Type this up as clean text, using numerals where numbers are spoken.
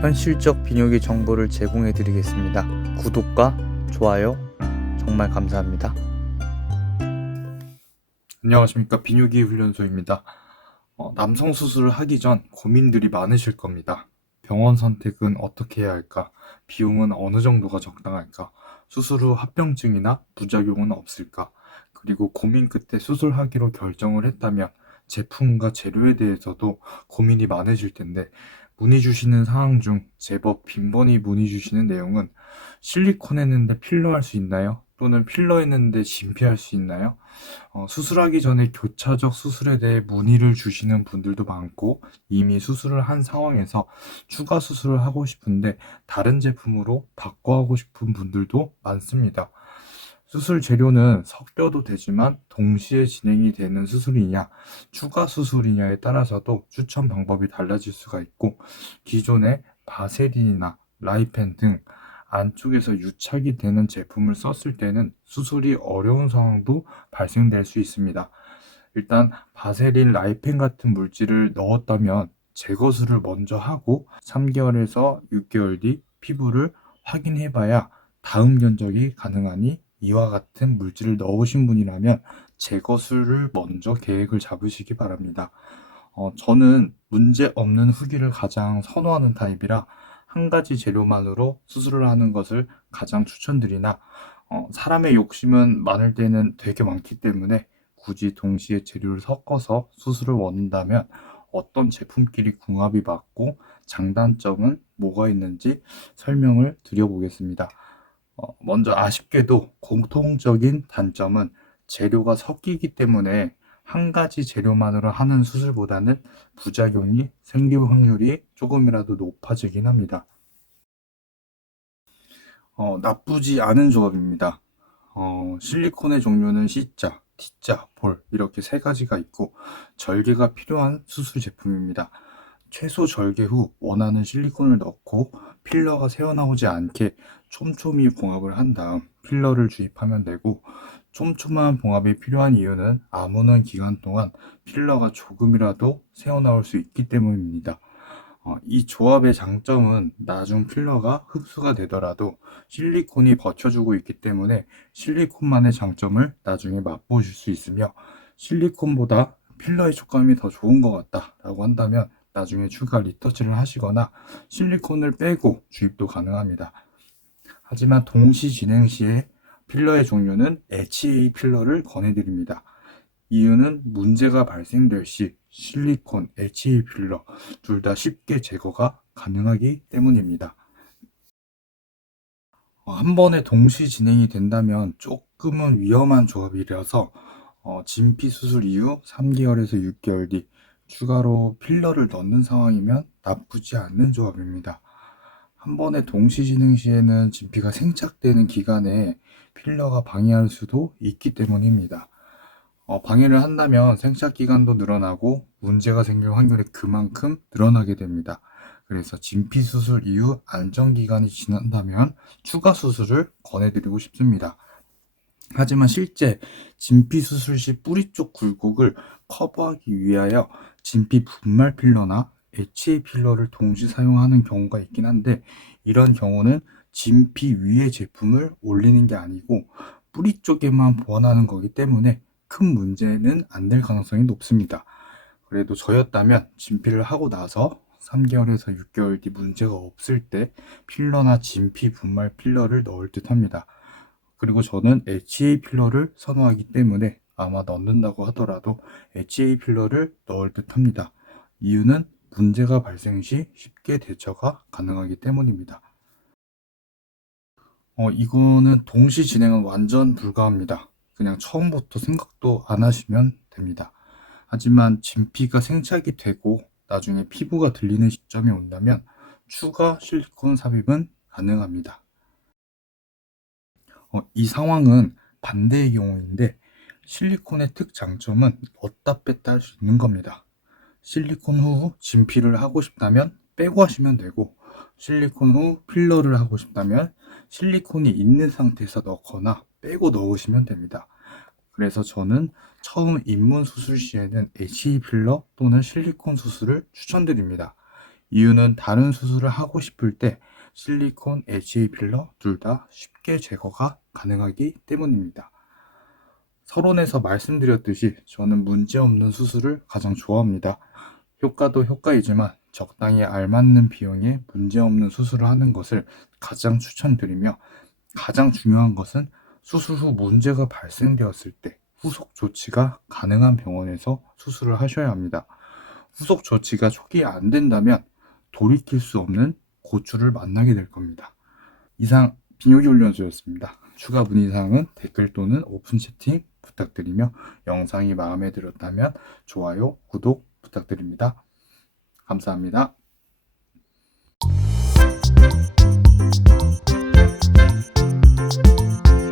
현실적 비뇨기 정보를 제공해 드리겠습니다. 구독과 좋아요 정말 감사합니다. 안녕하십니까. 비뇨기 훈련소입니다. 남성 수술을 하기 전 고민들이 많으실 겁니다. 병원 선택은 어떻게 해야 할까? 비용은 어느 정도가 적당할까? 수술 후 합병증이나 부작용은 없을까? 그리고 고민 끝에 수술하기로 결정을 했다면 제품과 재료에 대해서도 고민이 많으실 텐데, 문의 주시는 사항 중 제법 빈번히 문의 주시는 내용은 실리콘 했는데 필러 할 수 있나요? 또는 필러 했는데 진피할 수 있나요? 수술하기 전에 교차적 수술에 대해 문의를 주시는 분들도 많고, 이미 수술을 한 상황에서 추가 수술을 하고 싶은데 다른 제품으로 바꿔 하고 싶은 분들도 많습니다. 수술 재료는 섞여도 되지만 동시에 진행이 되는 수술이냐, 추가 수술이냐에 따라서도 추천 방법이 달라질 수가 있고, 기존의 바세린이나 라이펜 등 안쪽에서 유착이 되는 제품을 썼을 때는 수술이 어려운 상황도 발생될 수 있습니다. 일단 바세린, 라이펜 같은 물질을 넣었다면 제거술을 먼저 하고 3개월에서 6개월 뒤 피부를 확인해 봐야 다음 견적이 가능하니, 이와 같은 물질을 넣으신 분이라면 제거술을 먼저 계획을 잡으시기 바랍니다. 저는 문제 없는 후기를 가장 선호하는 타입이라 한 가지 재료만으로 수술을 하는 것을 가장 추천드리나, 사람의 욕심은 많을 때는 되게 많기 때문에 굳이 동시에 재료를 섞어서 수술을 원한다면 어떤 제품끼리 궁합이 맞고 장단점은 뭐가 있는지 설명을 드려보겠습니다. 먼저 아쉽게도 공통적인 단점은 재료가 섞이기 때문에 한 가지 재료만으로 하는 수술보다는 부작용이 생길 확률이 조금이라도 높아지긴 합니다. 나쁘지 않은 조합입니다. 실리콘의 종류는 C자, T자, 볼 이렇게 세 가지가 있고, 절개가 필요한 수술 제품입니다. 최소 절개 후 원하는 실리콘을 넣고 필러가 새어나오지 않게 촘촘히 봉합을 한 다음 필러를 주입하면 되고, 촘촘한 봉합이 필요한 이유는 아무는 기간 동안 필러가 조금이라도 새어나올 수 있기 때문입니다. 이 조합의 장점은 나중 필러가 흡수가 되더라도 실리콘이 버텨주고 있기 때문에 실리콘만의 장점을 나중에 맛보실 수 있으며, 실리콘보다 필러의 촉감이 더 좋은 것 같다 라고 한다면 나중에 추가 리터치를 하시거나 실리콘을 빼고 주입도 가능합니다. 하지만 동시 진행 시에 필러의 종류는 HA 필러를 권해드립니다. 이유는 문제가 발생될 시 실리콘, HA 필러 둘 다 쉽게 제거가 가능하기 때문입니다. 한 번에 동시 진행이 된다면 조금은 위험한 조합이라서, 진피 수술 이후 3개월에서 6개월 뒤 추가로 필러를 넣는 상황이면 나쁘지 않는 조합입니다. 한 번에 동시 진행 시에는 진피가 생착되는 기간에 필러가 방해할 수도 있기 때문입니다. 방해를 한다면 생착 기간도 늘어나고 문제가 생길 확률이 그만큼 늘어나게 됩니다. 그래서 진피 수술 이후 안정 기간이 지난다면 추가 수술을 권해드리고 싶습니다. 하지만 실제 진피 수술 시 뿌리 쪽 굴곡을 커버하기 위하여 진피 분말 필러나 HA 필러를 동시 사용하는 경우가 있긴 한데, 이런 경우는 진피 위에 제품을 올리는 게 아니고 뿌리 쪽에만 보완하는 거기 때문에 큰 문제는 안 될 가능성이 높습니다. 그래도 저였다면 진피를 하고 나서 3개월에서 6개월 뒤 문제가 없을 때 필러나 진피 분말 필러를 넣을 듯 합니다. 그리고 저는 HA 필러를 선호하기 때문에 아마 넣는다고 하더라도 HA 필러를 넣을 듯 합니다. 이유는 문제가 발생 시 쉽게 대처가 가능하기 때문입니다. 이거는 동시 진행은 완전 불가합니다. 그냥 처음부터 생각도 안 하시면 됩니다. 하지만 진피가 생착이 되고 나중에 피부가 들리는 시점이 온다면 추가 실리콘 삽입은 가능합니다. 이 상황은 반대의 경우인데, 실리콘의 특장점은 넣었다 뺐다 할 수 있는 겁니다. 실리콘 후 진피를 하고 싶다면 빼고 하시면 되고, 실리콘 후 필러를 하고 싶다면 실리콘이 있는 상태에서 넣거나 빼고 넣으시면 됩니다. 그래서 저는 처음 입문 수술 시에는 HA 필러 또는 실리콘 수술을 추천드립니다. 이유는 다른 수술을 하고 싶을 때 실리콘, HA 필러 둘 다 쉽게 제거가 가능하기 때문입니다. 서론에서 말씀드렸듯이 저는 문제없는 수술을 가장 좋아합니다. 효과도 효과이지만 적당히 알맞는 비용에 문제없는 수술을 하는 것을 가장 추천드리며, 가장 중요한 것은 수술 후 문제가 발생되었을 때 후속 조치가 가능한 병원에서 수술을 하셔야 합니다. 후속 조치가 초기에 안 된다면 돌이킬 수 없는 고초를 만나게 될 겁니다. 이상 비뇨기 훈련소였습니다. 추가 문의사항은 댓글 또는 오픈 채팅 부탁드리며, 영상이 마음에 들었다면 좋아요, 구독 부탁드립니다. 감사합니다.